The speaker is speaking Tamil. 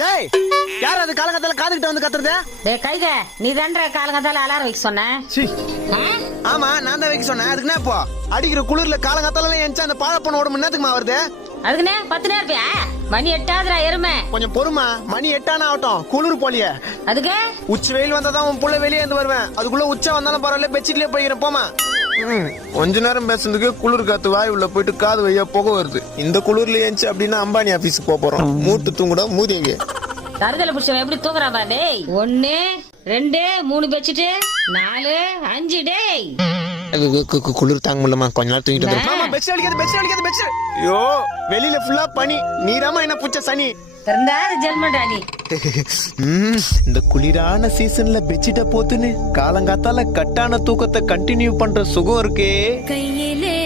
டேய் யார் அது காலங்கத்தால காதுகிட்ட வந்து கத்துறது? டேய் கைக, நீ தான்டா காலங்கத்தால அலாரம் வைக்க சொன்ன. ஆமா நான் தான் வைக்க சொன்னேன். அதுக்கு என்ன இப்போ அடிக்கிற குளிர்ல காலங்கத்தால எந்திரிச்சு அந்த பாழப்பண்ண ஓட முன்னத்துக்குமா வருது? அதுக்குனே 10 நேரம் இருப்பியா? மணி 8 எருமை. கொஞ்சம் பொறுமா, மணி 8 ஆகட்டும். குளிர் போலியே. அதுக்கு உச்சி வெயில் வந்தாதான் உன் புள்ள வெளியே இருந்து வருவேன். அதுக்குள்ள உச்சா வந்தாலும் பரவாயில்ல, பெட்ஷீட்லயே போய்க்கிறேன் போமா. கொஞ்ச நேரம் பேசுறதுக்கு குளிர் காத்து வாய் உள்ள போயிட்டு காது வையா புகை வருது. இந்த குளிர்ல ஏஞ்சி அப்படின்னா அம்பானி ஆபீஸுக்கு போறோம். மூட்டு தூங்குடா மூதேவி. தருதல புடிச்சவன் எப்படி தூங்குறான் பா? டேய் 1 2 3 பெட்ஷீட் 4 5 டேய். குளிர் தாங்க முடியலமா, கொஞ்ச நேரம் தூங்கிட்டு. ஐயோ வெளியில ஃபுல்லா பனி. நீராமா என்ன புச்ச சனி. திறந்தாத ஜெர்மன்டா நீ. இந்த குளிரான சீசன்ல பெட்ஷீட்ட போத்துன்னு காலங்காத்தால கட்டான தூக்கத்தை கண்டினியூ பண்ற சுகம் இருக்கே. கையிலே